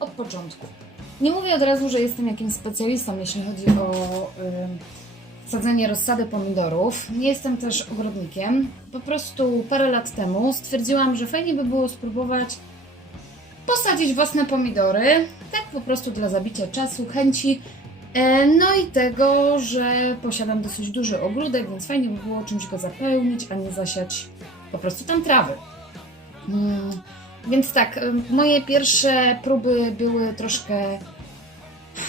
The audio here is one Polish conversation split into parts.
od początku. Nie mówię od razu, że jestem jakimś specjalistą, jeśli chodzi o y, sadzenie rozsady pomidorów. Nie jestem też ogrodnikiem. Po prostu parę lat temu stwierdziłam, że fajnie by było spróbować posadzić własne pomidory, tak po prostu dla zabicia czasu, chęci. E, No i tego, że posiadam dosyć duży ogródek, więc fajnie by było czymś go zapełnić, a nie zasiać po prostu tam trawy. Więc tak, y, moje pierwsze próby były troszkę.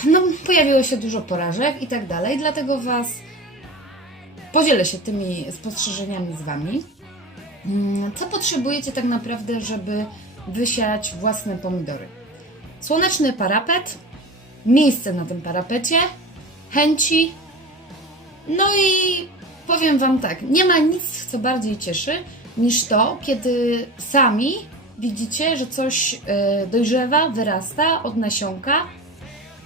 No, pojawiło się dużo porażek i tak dalej, dlatego Was podzielę się tymi spostrzeżeniami z Wami. Mm, Co potrzebujecie tak naprawdę, żeby wysiać własne pomidory? Słoneczny parapet, miejsce na tym parapecie, chęci. No i powiem Wam tak, nie ma nic, co bardziej cieszy niż to, kiedy sami widzicie, że coś e, dojrzewa, wyrasta od nasionka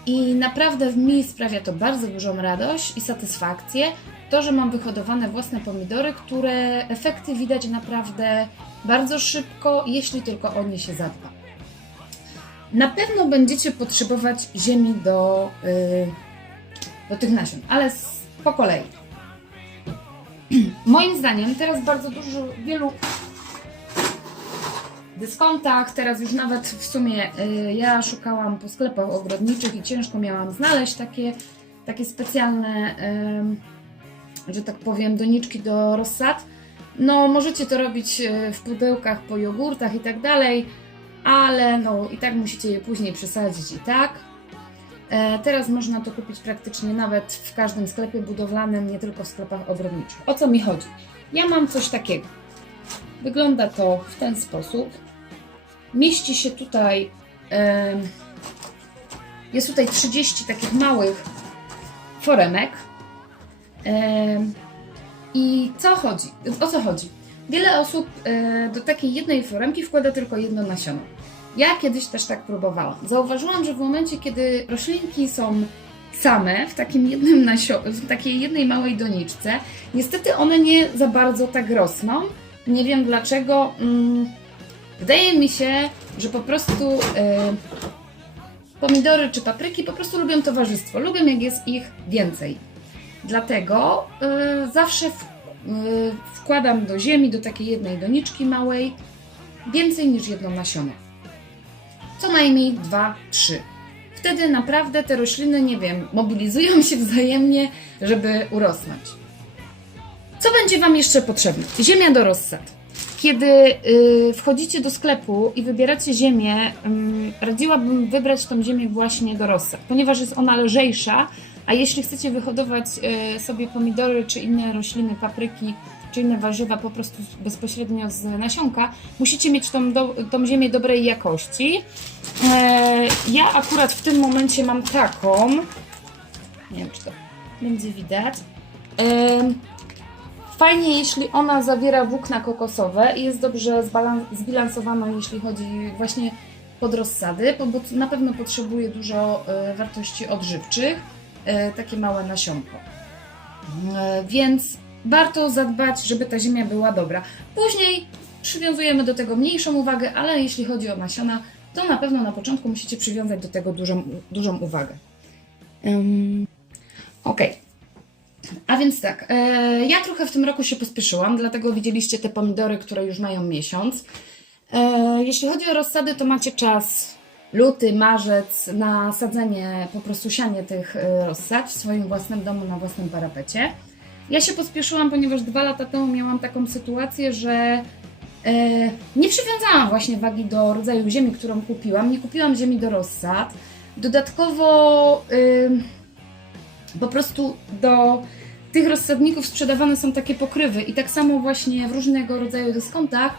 i naprawdę w mi sprawia to bardzo dużą radość i satysfakcję. To, że mam wyhodowane własne pomidory, które efekty widać naprawdę bardzo szybko, jeśli tylko o nie się zadba. Na pewno będziecie potrzebować ziemi do, y, do tych nasion, ale po kolei. Moim zdaniem teraz bardzo dużo, wielu dyskontach, teraz już nawet w sumie y, ja szukałam po sklepach ogrodniczych i ciężko miałam znaleźć takie, takie specjalne, że tak powiem, doniczki do rozsad. No, możecie to robić y, w pudełkach po jogurtach i tak dalej, ale no i tak musicie je później przesadzić i tak. E, Teraz można to kupić praktycznie nawet w każdym sklepie budowlanym, nie tylko w sklepach ogrodniczych. O co mi chodzi? Ja mam coś takiego. Wygląda to w ten sposób. Mieści się tutaj. Jest tutaj 30 takich małych foremek. Em, I co chodzi? O co chodzi? Wiele osób e, do takiej jednej foremki wkłada tylko jedno nasiono. Ja kiedyś też tak próbowałam. Zauważyłam, że w momencie, kiedy roślinki są same w takim jednym nasio- w takiej jednej małej doniczce, niestety one nie za bardzo tak rosną. Nie wiem dlaczego. Mm, wydaje mi się, że po prostu e, pomidory czy papryki po prostu lubią towarzystwo. Lubią, jak jest ich więcej. Dlatego e, zawsze w, e, wkładam do ziemi, do takiej jednej doniczki małej, więcej niż jedno nasiono co najmniej 2-3. Wtedy naprawdę te rośliny, nie wiem, mobilizują się wzajemnie, żeby urosnąć. Co będzie Wam jeszcze potrzebne? Ziemia do rozsad. Kiedy y, wchodzicie do sklepu i wybieracie ziemię, ym, radziłabym wybrać tą ziemię właśnie do rozsad, ponieważ jest ona lżejsza, a jeśli chcecie wyhodować y, sobie pomidory czy inne rośliny, papryki czy inne warzywa po prostu bezpośrednio z nasionka, musicie mieć tą, do, tą ziemię dobrej jakości. E, ja akurat w tym momencie mam taką. Nie wiem, czy to będzie widać. Fajnie, jeśli ona zawiera włókna kokosowe i jest dobrze zbilansowana, jeśli chodzi właśnie pod rozsady, bo, bo na pewno potrzebuje dużo e, wartości odżywczych, e, takie małe nasionko. E, więc warto zadbać, żeby ta ziemia była dobra. Później przywiązujemy do tego mniejszą uwagę, ale jeśli chodzi o nasiona, to na pewno na początku musicie przywiązać do tego dużą, dużą uwagę. Um, ok. A więc tak, e, ja trochę w tym roku się pospieszyłam, dlatego widzieliście te pomidory, które już mają miesiąc. E, jeśli chodzi o rozsady, to macie czas luty, marzec na sadzenie, po prostu sianie tych e, rozsad w swoim własnym domu, na własnym parapecie. Ja się pospieszyłam, ponieważ dwa lata temu miałam taką sytuację, że nie przywiązałam właśnie wagi do rodzaju ziemi, którą kupiłam. Nie kupiłam ziemi do rozsad. Dodatkowo po prostu do tych rozsadników sprzedawane są takie pokrywy i tak samo właśnie w różnego rodzaju dyskontach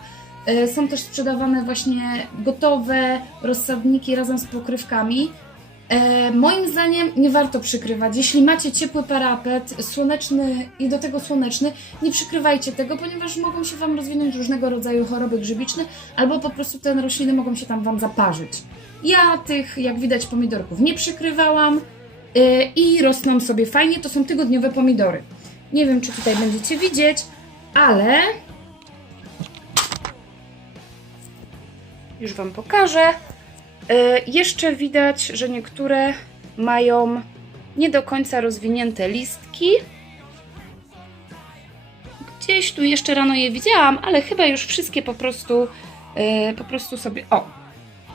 e, są też sprzedawane właśnie gotowe rozsadniki razem z pokrywkami. E, moim zdaniem nie warto przykrywać. Jeśli macie ciepły parapet, słoneczny i do tego słoneczny, nie przykrywajcie tego, ponieważ mogą się Wam rozwinąć różnego rodzaju choroby grzybiczne, albo po prostu te rośliny mogą się tam Wam zaparzyć. Ja tych, jak widać, pomidorków nie przykrywałam i rosną sobie fajnie. To są tygodniowe pomidory. Nie wiem, czy tutaj będziecie widzieć, ale już Wam pokażę. E, Jeszcze widać, że niektóre mają nie do końca rozwinięte listki. Gdzieś tu jeszcze rano je widziałam, ale chyba już wszystkie po prostu, e, po prostu sobie. O,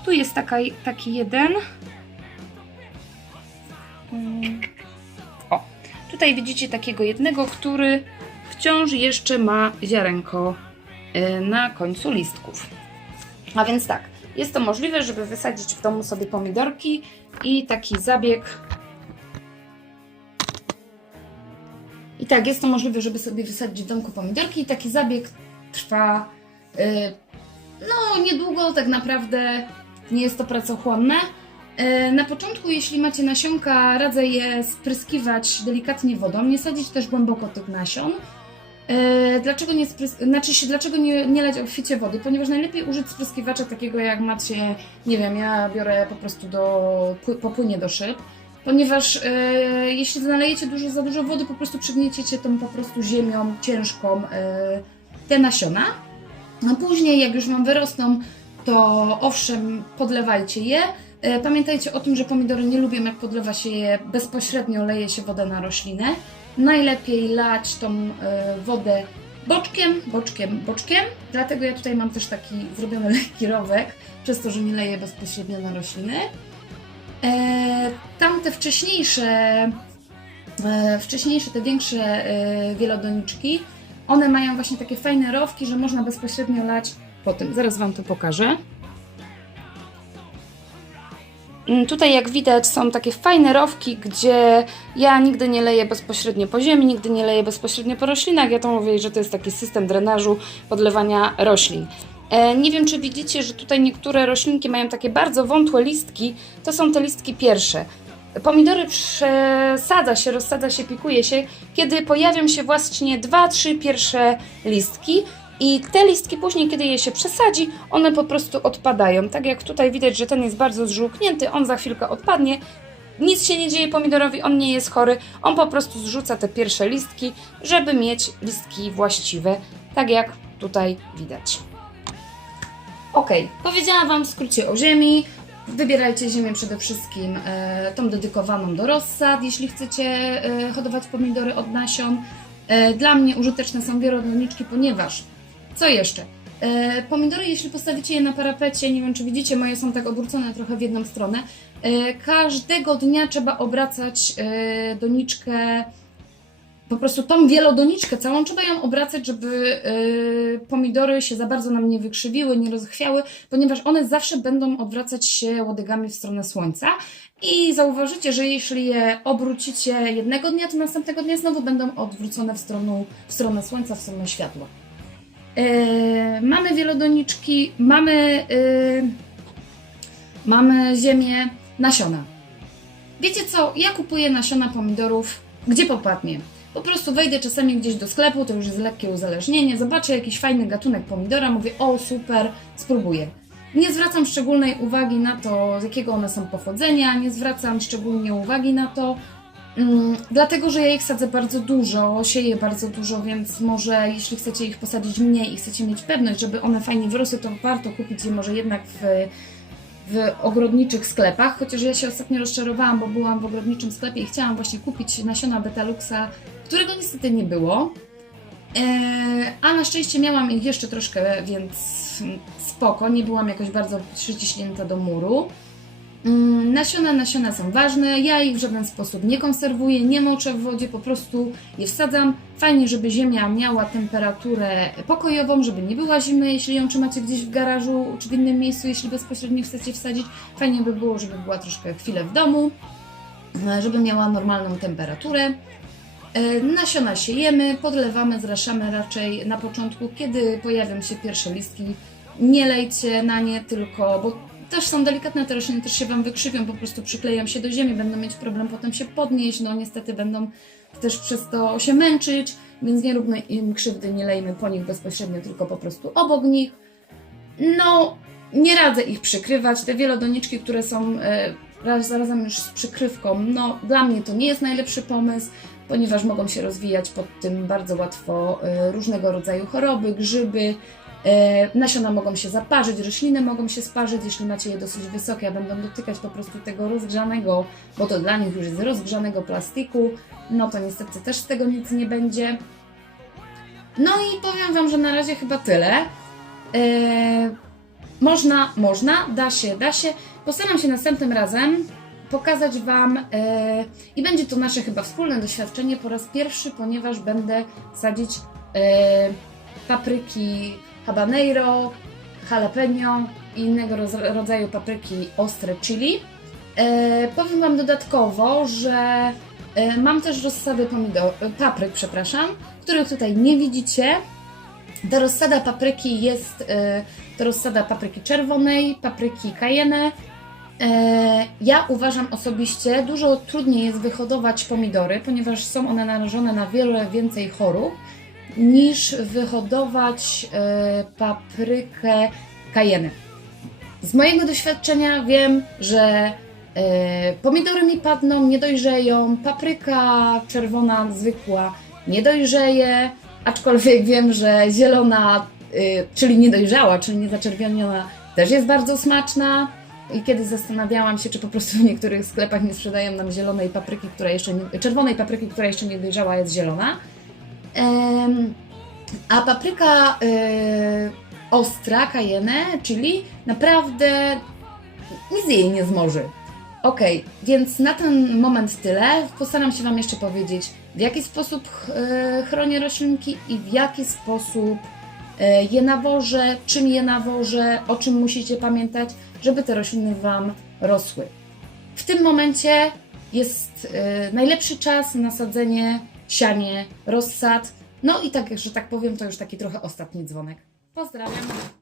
tu jest taka, taki jeden. O, tutaj widzicie takiego jednego, który wciąż jeszcze ma ziarenko e, na końcu listków. A więc tak, jest to możliwe, żeby wysadzić w domu sobie pomidorki i taki zabieg. I tak, jest to możliwe, żeby sobie wysadzić w domku pomidorki i taki zabieg trwa y, no niedługo, tak naprawdę nie jest to pracochłonne. Y, Na początku, jeśli macie nasionka, radzę je spryskiwać delikatnie wodą, nie sadzić też głęboko tych nasion. E, Dlaczego nie, sprys- znaczy się, dlaczego nie, nie lać obficie wody? Ponieważ najlepiej użyć spryskiwacza takiego jak macie, nie wiem, ja biorę po prostu do, pły- popłynie do szyb, ponieważ e, jeśli nalejecie dużo, za dużo wody, po prostu przygnieciecie tą po prostu ziemią ciężką e, te nasiona. Później, jak już Wam wyrosną, to owszem, podlewajcie je. E, Pamiętajcie o tym, że pomidory nie lubią, jak podlewa się je bezpośrednio, leje się wodę na roślinę. Najlepiej lać tą e, wodę boczkiem, boczkiem, boczkiem. Dlatego ja tutaj mam też taki zrobiony lekki rowek, przez to, że nie leję bezpośrednio na rośliny. E, tamte wcześniejsze, wcześniejsze, te większe wielodoniczki, one mają właśnie takie fajne rowki, że można bezpośrednio lać po tym. Zaraz Wam to pokażę. Mm, Tutaj, jak widać, są takie fajne rowki, gdzie ja nigdy nie leję bezpośrednio po ziemi, nigdy nie leję bezpośrednio po roślinach. Ja to mówię, że to jest taki system drenażu podlewania roślin. E, nie wiem, czy widzicie, że tutaj niektóre roślinki mają takie bardzo wątłe listki. To są te listki pierwsze. Pomidory przesadza się, rozsadza się, pikuje się, kiedy pojawią się właśnie dwa, trzy pierwsze listki. I te listki później, kiedy je się przesadzi, one po prostu odpadają. Tak jak tutaj widać, że ten jest bardzo zżółknięty, on za chwilkę odpadnie. Nic się nie dzieje pomidorowi, on nie jest chory, on po prostu zrzuca te pierwsze listki, żeby mieć listki właściwe, tak jak tutaj widać. Ok, powiedziałam Wam w skrócie o ziemi. Wybierajcie ziemię przede wszystkim e, tą dedykowaną do rozsad, jeśli chcecie e, hodować pomidory od nasion. E, dla mnie użyteczne są wierodoniczki, ponieważ co jeszcze? E, pomidory, jeśli postawicie je na parapecie, nie wiem czy widzicie, moje są tak obrócone trochę w jedną stronę. E, każdego dnia trzeba obracać e, doniczkę, po prostu tą wielodoniczkę całą trzeba ją obracać, żeby e, pomidory się za bardzo nam nie wykrzywiły, nie rozchwiały, ponieważ one zawsze będą odwracać się łodygami w stronę słońca. I zauważycie, że jeśli je obrócicie jednego dnia, to następnego dnia znowu będą odwrócone w w stronę słońca, w stronę światła. E, mamy wielodoniczki, mamy, e, mamy ziemię, nasiona. Wiecie co? Ja kupuję nasiona pomidorów, gdzie popadnie. Po prostu wejdę czasami gdzieś do sklepu, to już jest lekkie uzależnienie, zobaczę jakiś fajny gatunek pomidora, mówię, o super, spróbuję. Nie zwracam szczególnej uwagi na to, z jakiego one są pochodzenia, nie zwracam szczególnie uwagi na to, dlatego, że ja ich sadzę bardzo dużo, sieję bardzo dużo, więc może jeśli chcecie ich posadzić mniej i chcecie mieć pewność, żeby one fajnie wyrosły, to warto kupić je może jednak w, w ogrodniczych sklepach. Chociaż ja się ostatnio rozczarowałam, bo byłam w ogrodniczym sklepie i chciałam właśnie kupić nasiona Betaluxa, którego niestety nie było. E, a na szczęście miałam ich jeszcze troszkę, więc mm, spoko, nie byłam jakoś bardzo przyciśnięta do muru. Mm, Nasiona, nasiona są ważne. Ja ich w żaden sposób nie konserwuję, nie moczę w wodzie, po prostu je wsadzam. Fajnie, żeby ziemia miała temperaturę pokojową, żeby nie była zimna, jeśli ją trzymacie gdzieś w garażu czy w innym miejscu, jeśli bezpośrednio chcecie wsadzić. Fajnie by było, żeby była troszkę chwilę w domu, e, żeby miała normalną temperaturę. E, Nasiona siejemy, podlewamy, zraszamy raczej na początku, kiedy pojawią się pierwsze listki. Nie lejcie na nie tylko, bo też są delikatne te rośliny, też się Wam wykrzywią, po prostu przykleją się do ziemi, będą mieć problem potem się podnieść, no niestety będą też przez to się męczyć, więc nie róbmy im krzywdy, nie lejmy po nich bezpośrednio, tylko po prostu obok nich. No, nie radzę ich przykrywać, te wielodoniczki, które są e, raz zarazem już z przykrywką, no dla mnie to nie jest najlepszy pomysł, ponieważ mogą się rozwijać pod tym bardzo łatwo e, różnego rodzaju choroby, grzyby, Nasiona mogą się zaparzyć, rośliny mogą się sparzyć, jeśli macie je dosyć wysokie, a będą dotykać po prostu tego rozgrzanego, bo to dla nich już jest rozgrzanego plastiku, no to niestety też z tego nic nie będzie. No i powiem Wam, że na razie chyba tyle. E, można, można, da się, da się. Postaram się następnym razem pokazać Wam e, i będzie to nasze chyba wspólne doświadczenie po raz pierwszy, ponieważ będę sadzić e, papryki habanero, jalapeno i innego rodzaju papryki ostre chili. E, powiem Wam dodatkowo, że e, mam też rozsady pomidor, papryk, przepraszam, których tutaj nie widzicie. Ta rozsada papryki jest e, to rozsada papryki czerwonej, papryki cayenne. E, Ja uważam osobiście, dużo trudniej jest wyhodować pomidory, ponieważ są one narażone na wiele więcej chorób niż wyhodować e, paprykę cayenne. Z mojego doświadczenia wiem, że e, pomidory mi padną, nie dojrzeją, papryka czerwona zwykła nie dojrzeje, aczkolwiek wiem, że zielona, y, czyli niedojrzała, czyli niezaczerwieniona, też jest bardzo smaczna. I kiedy zastanawiałam się, czy po prostu w niektórych sklepach nie sprzedają nam zielonej papryki, która jeszcze nie, czerwonej papryki, która jeszcze nie dojrzała, jest zielona. A papryka y, ostra, cayenne, czyli naprawdę nic jej nie zmoży. Okej, więc na ten moment tyle. Postaram się Wam jeszcze powiedzieć, w jaki sposób e, chronię roślinki i w jaki sposób e, je nawożę, czym je nawożę, o czym musicie pamiętać, żeby te rośliny Wam rosły. W tym momencie jest e, najlepszy czas na sadzenie, sianie, rozsad. No i tak, że tak powiem, to już taki trochę ostatni dzwonek. Pozdrawiam.